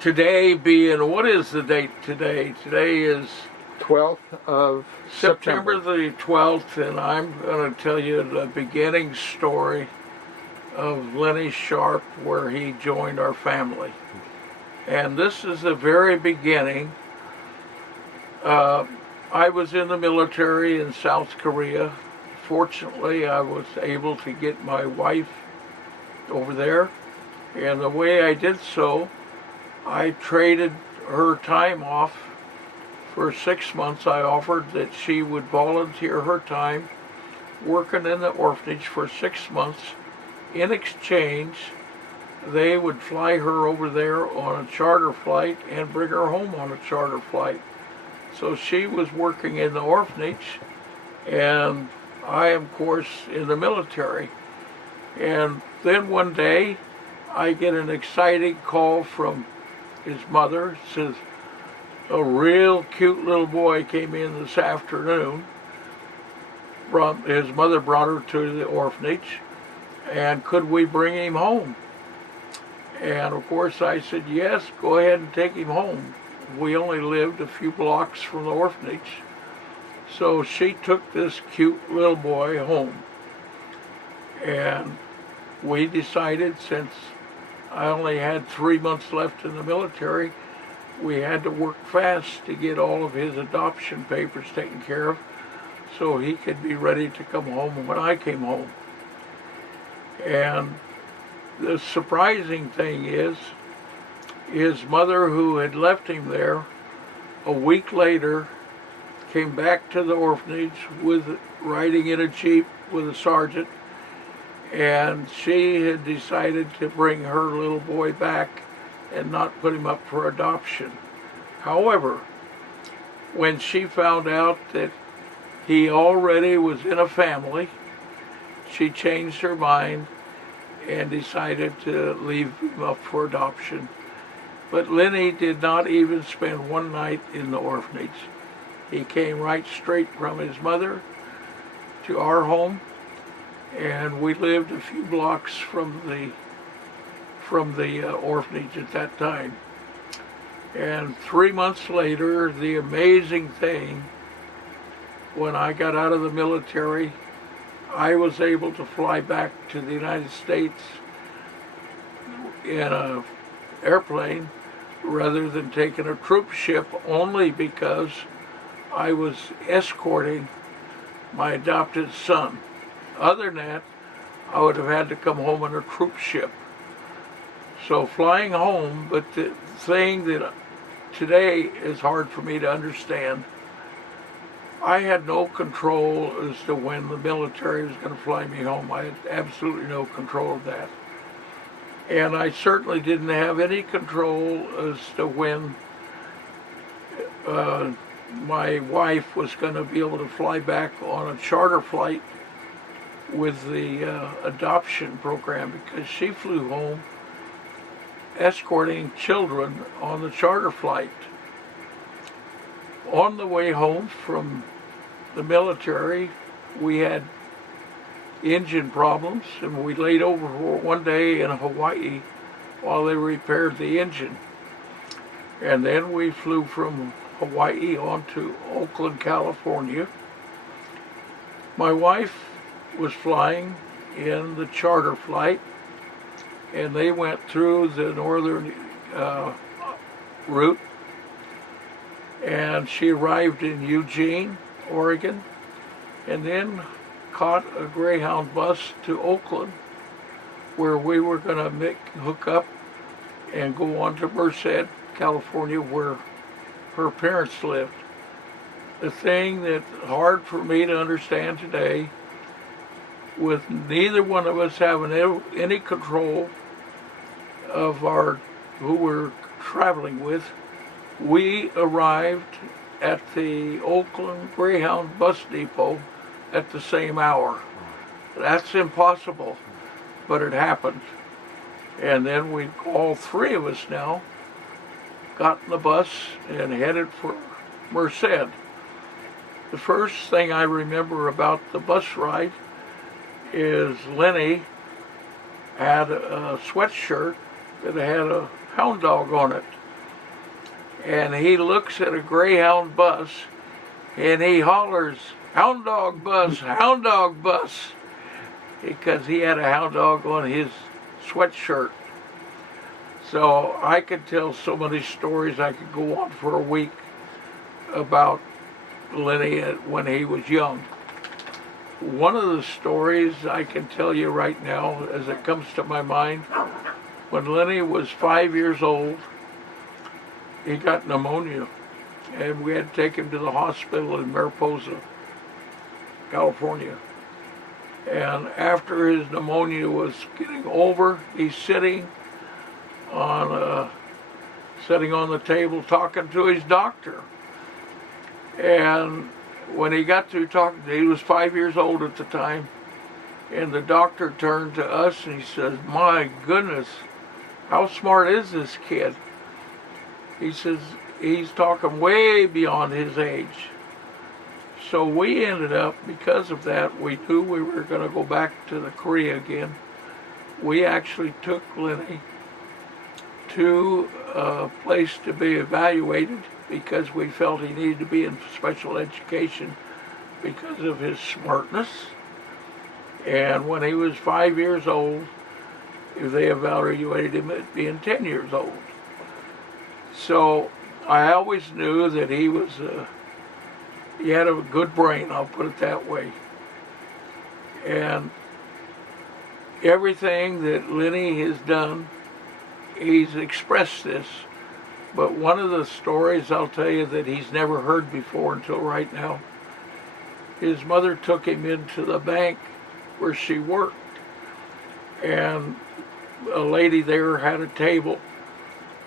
Today being, what is the date today? Today is 12th of September the 12th, and I'm going to tell you the beginning story of Lenny Sharp, where he joined our family. And this is the very beginning. I was in the military in South Korea. Fortunately, I was able to get my wife over there, and the way I did so, I traded her time off for 6 months. I offered that she would volunteer her time working in the orphanage for 6 months. In exchange, they would fly her over there on a charter flight and bring her home on a charter flight. So she was working in the orphanage, and I am, of course, in the military. And then one day, I get an exciting call from his mother. It says, a real cute little boy came in this afternoon. His mother brought her to the orphanage, and could we bring him home? And of course I said, yes, go ahead and take him home. We only lived a few blocks from the orphanage. So she took this cute little boy home. And we decided, since I only had 3 months left in the military, we had to work fast to get all of his adoption papers taken care of so he could be ready to come home when I came home. And the surprising thing is, his mother, who had left him there, a week later came back to the orphanage riding in a Jeep with a sergeant, and she had decided to bring her little boy back and not put him up for adoption. However, when she found out that he already was in a family, she changed her mind and decided to leave him up for adoption. But Lenny did not even spend one night in the orphanage. He came right straight from his mother to our home, and we lived a few blocks from the orphanage at that time. And 3 months later, the amazing thing, when I got out of the military, I was able to fly back to the United States in an airplane rather than taking a troop ship, only because I was escorting my adopted son. Other than that, I would have had to come home in a troop ship. So flying home, but the thing that today is hard for me to understand, I had no control as to when the military was going to fly me home. I had absolutely no control of that. And I certainly didn't have any control as to when my wife was going to be able to fly back on a charter flight with the adoption program, because she flew home escorting children on the charter flight. On the way home from the military, we had engine problems, and we laid over for one day in Hawaii while they repaired the engine. And then we flew from Hawaii on to Oakland, California. My wife was flying in the charter flight, and they went through the northern route, and she arrived in Eugene, Oregon, and then caught a Greyhound bus to Oakland, where we were going to hook up and go on to Merced, California, where her parents lived. The thing that's hard for me to understand today, with neither one of us having any control of who we're traveling with, we arrived at the Oakland Greyhound bus depot at the same hour. That's impossible, but it happened. And then all three of us now, got in the bus and headed for Merced. The first thing I remember about the bus ride is Lenny had a sweatshirt that had a hound dog on it. And he looks at a Greyhound bus and he hollers, "Hound dog bus, hound dog bus," because he had a hound dog on his sweatshirt. So I could tell so many stories. I could go on for a week about Lenny when he was young. One of the stories I can tell you right now, as it comes to my mind, when Lenny was 5 years old, he got pneumonia, and we had to take him to the hospital in Mariposa, California. And after his pneumonia was getting over, he's sitting on the table talking to his doctor. And when he got through talking, he was 5 years old at the time, and the doctor turned to us and he says, "My goodness, how smart is this kid?" He says, "He's talking way beyond his age." So we ended up, because of that, we knew we were going to go back to the Korea again. We actually took Lenny to a place to be evaluated because we felt he needed to be in special education because of his smartness. And when he was 5 years old, they evaluated him at being 10 years old. So I always knew that he had a good brain, I'll put it that way. And everything that Lenny has done, he's expressed this. But one of the stories I'll tell you that he's never heard before until right now, his mother took him into the bank where she worked. And a lady there had a table,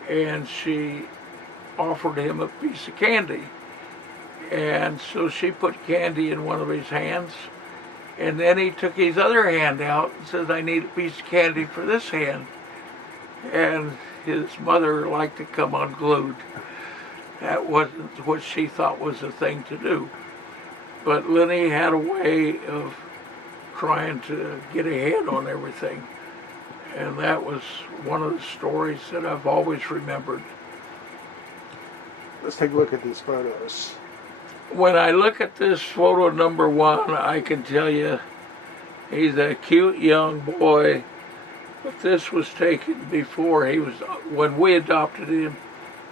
and she offered him a piece of candy. And so she put candy in one of his hands, and then he took his other hand out and says, "I need a piece of candy for this hand." And his mother liked to come unglued. That wasn't what she thought was the thing to do. But Lenny had a way of trying to get ahead on everything. And that was one of the stories that I've always remembered. Let's take a look at these photos. When I look at this photo number one, I can tell you he's a cute young boy. But this was taken before when we adopted him,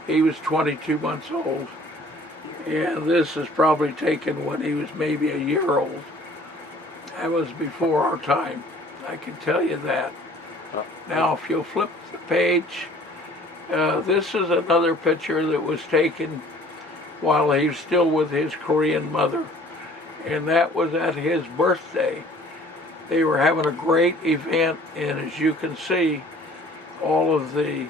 he was 22 months old. And this is probably taken when he was maybe a year old. That was before our time, I can tell you that. Now, if you'll flip the page, this is another picture that was taken while he was still with his Korean mother. And that was at his birthday. They were having a great event, and as you can see, all of the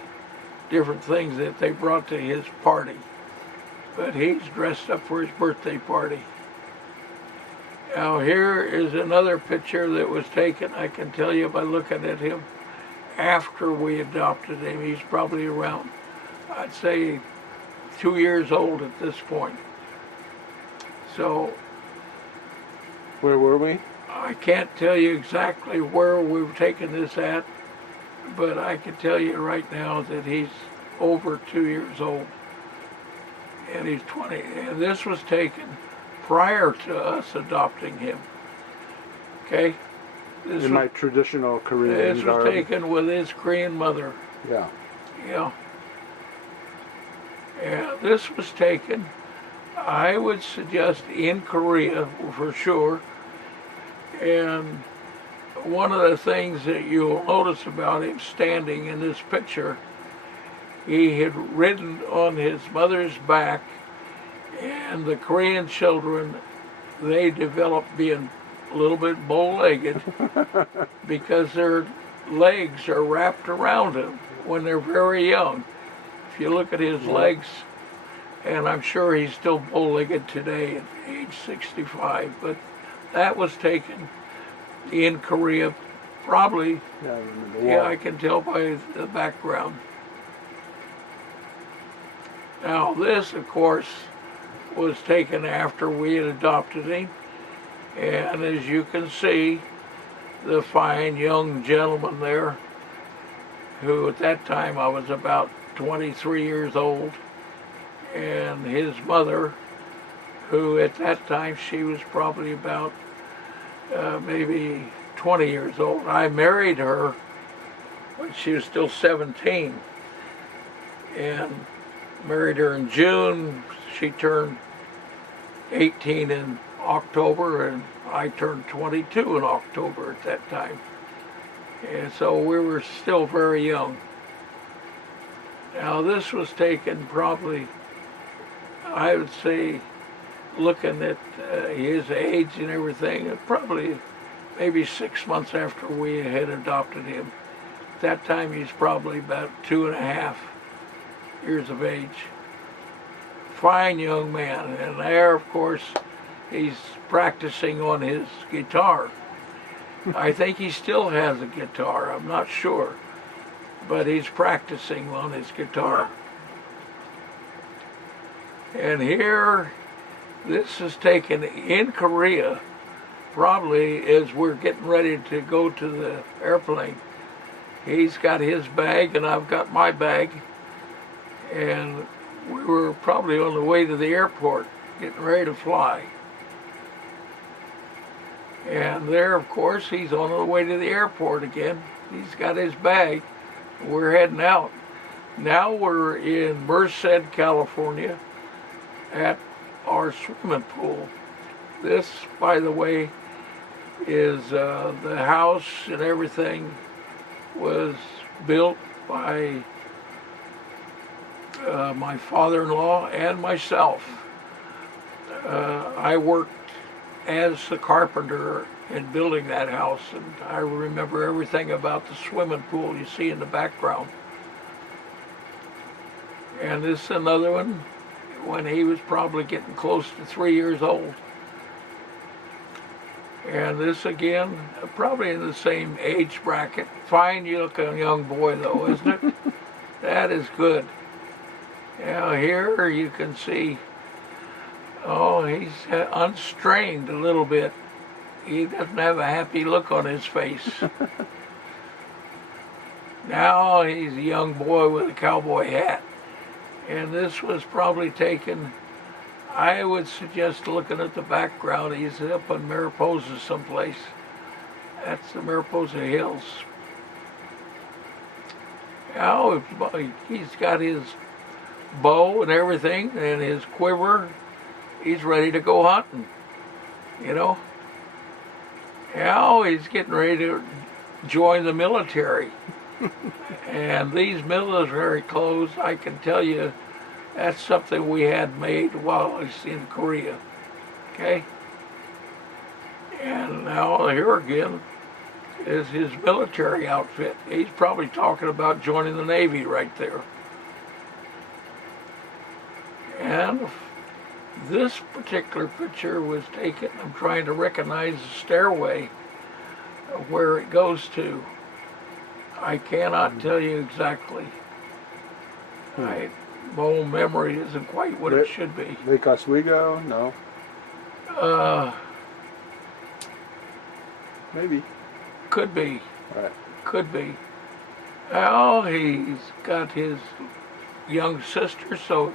different things that they brought to his party. But he's dressed up for his birthday party. Now here is another picture that was taken, I can tell you by looking at him, after we adopted him. He's probably around, I'd say, 2 years old at this point. So where were we? I can't tell you exactly where we've taken this at, but I can tell you right now that he's over 2 years old, and he's 20. And this was taken prior to us adopting him. Okay? In my traditional Korean This garb. was taken with his Korean mother. Yeah. Yeah. Yeah, this was taken, I would suggest, in Korea for sure. And one of the things that you'll notice about him standing in this picture, he had ridden on his mother's back, and the Korean children, they developed being a little bit bow-legged because their legs are wrapped around them when they're very young. If you look at his legs, and I'm sure he's still bow-legged today at age 65, but that was taken in Korea, probably. Yeah, I can tell by the background. Now this, of course, was taken after we had adopted him, and as you can see, the fine young gentleman there, who at that time I was about 23 years old, and his mother, who at that time she was probably about maybe 20 years old. I married her when she was still 17, and married her in June. She turned 18 in October, and I turned 22 in October at that time. And so we were still very young. Now this was taken probably, I would say, looking at his age and everything, probably maybe 6 months after we had adopted him. At that time he's probably about 2.5 years of age. Fine young man, and there of course he's practicing on his guitar. I think he still has a guitar, I'm not sure, but he's practicing on his guitar. And here, this is taken in Korea, probably as we're getting ready to go to the airplane. He's got his bag and I've got my bag, and we were probably on the way to the airport, getting ready to fly. And there, of course, he's on the way to the airport again. He's got his bag. We're heading out. Now we're in Merced, California, at our swimming pool. This, by the way, is the house and everything was built by my father-in-law and myself. I worked as the carpenter in building that house, and I remember everything about the swimming pool you see in the background. And this is another one when he was probably getting close to 3 years old. And this again, probably in the same age bracket. Fine looking young boy though, isn't it? That is good. Now here you can see, oh, he's unstrained a little bit. He doesn't have a happy look on his face. Now he's a young boy with a cowboy hat. And this was probably taken, I would suggest looking at the background, he's up in Mariposa someplace. That's the Mariposa Hills. Now he's got his bow and everything and his quiver. He's ready to go hunting, you know. Now he's getting ready to join the military. And these military clothes, I can tell you, that's something we had made while I was in Korea. Okay? And now here again is his military outfit. He's probably talking about joining the Navy right there. And this particular picture was taken, I'm trying to recognize the stairway of where it goes to. I cannot tell you exactly. My own memory isn't quite what it should be. Lake Oswego? No. Maybe. Could be. Right. Could be. Well, he's got his young sister, so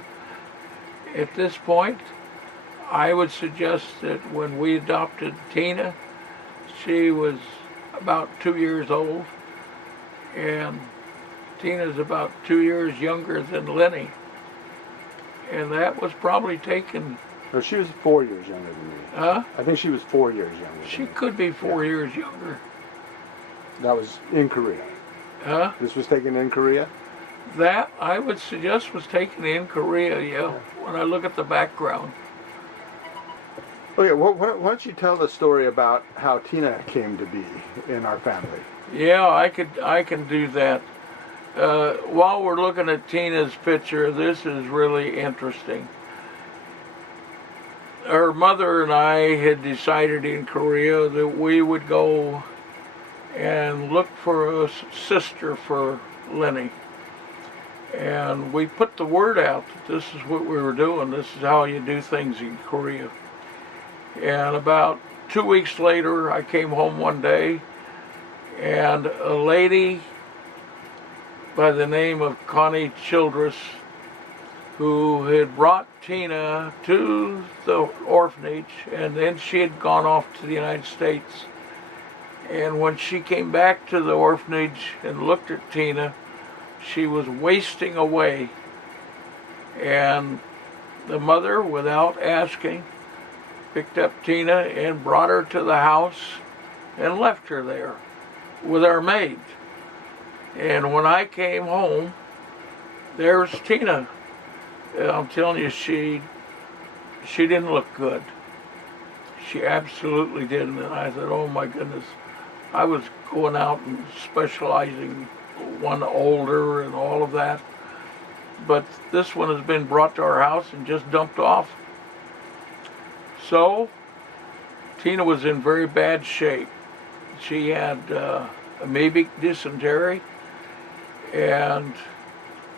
at this point, I would suggest that when we adopted Tina, she was about 2 years old, and Tina's about 2 years younger than Lenny. And that was probably taken... No, she was 4 years younger than me. Huh? I think she was 4 years younger. She could be 4 years younger. That was in Korea. Huh? This was taken in Korea? That, I would suggest, was taken in Korea, yeah, when I look at the background. Okay, well, why don't you tell the story about how Tina came to be in our family? Yeah, I can do that. While we're looking at Tina's picture, this is really interesting. Her mother and I had decided in Korea that we would go and look for a sister for Lenny. And we put the word out that this is what we were doing. This is how you do things in Korea. And about 2 weeks later, I came home one day, and a lady by the name of Connie Childress, who had brought Tina to the orphanage, and then she had gone off to the United States. And when she came back to the orphanage and looked at Tina, she was wasting away. And the mother, without asking, picked up Tina and brought her to the house and left her there with our maid. And when I came home, there's Tina. I'm telling you, she didn't look good. She absolutely didn't. And I said, oh my goodness. I was going out and specializing one older and all of that. But this one has been brought to our house and just dumped off. So, Tina was in very bad shape. She had amoebic dysentery, and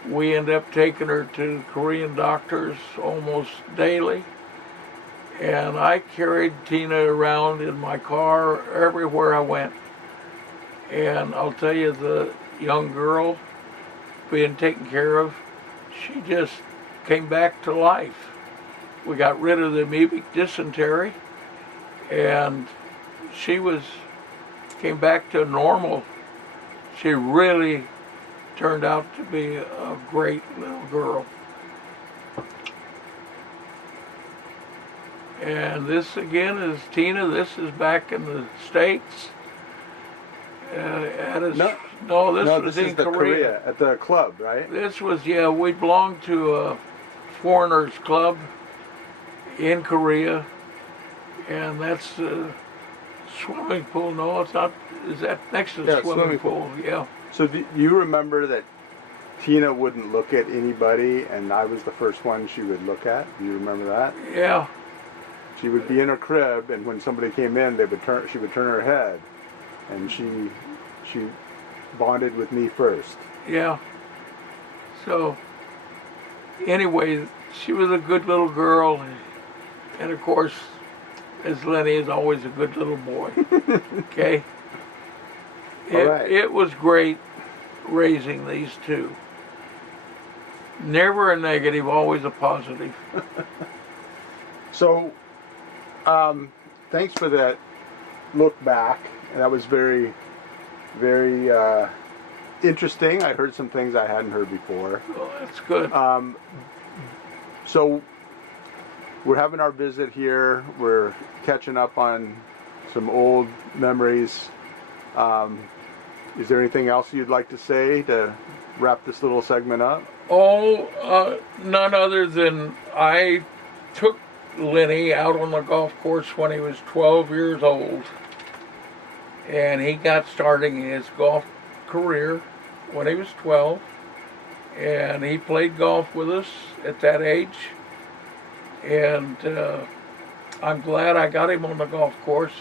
we ended up taking her to Korean doctors almost daily. And I carried Tina around in my car everywhere I went. And I'll tell you, the young girl being taken care of, she just came back to life. We got rid of the amoebic dysentery, and she came back to normal. She really turned out to be a great little girl. And this again is Tina. This is back in the States. This is in the Korea. at the club, right? This was, we belonged to a foreigners club in Korea, and that's a swimming pool. No, it's not. Is that next to the swimming pool? Yeah. So do you remember that Tina wouldn't look at anybody, and I was the first one she would look at? Do you remember that? Yeah. She would be in her crib, and when somebody came in, she would turn her head, and she bonded with me first. Yeah. So anyway, she was a good little girl, and of course, as Lenny is always a good little boy. Okay. It was great raising these two. Never a negative, always a positive. So, thanks for that look back. That was very, very interesting. I heard some things I hadn't heard before. Well, that's good. So, we're having our visit here. We're catching up on some old memories. Is there anything else you'd like to say to wrap this little segment up? Oh, none other than I took Lenny out on the golf course when he was 12 years old. And he got starting his golf career when he was 12. And he played golf with us at that age. And I'm glad I got him on the golf course,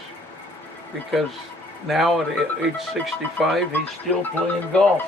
because now at age 65, he's still playing golf.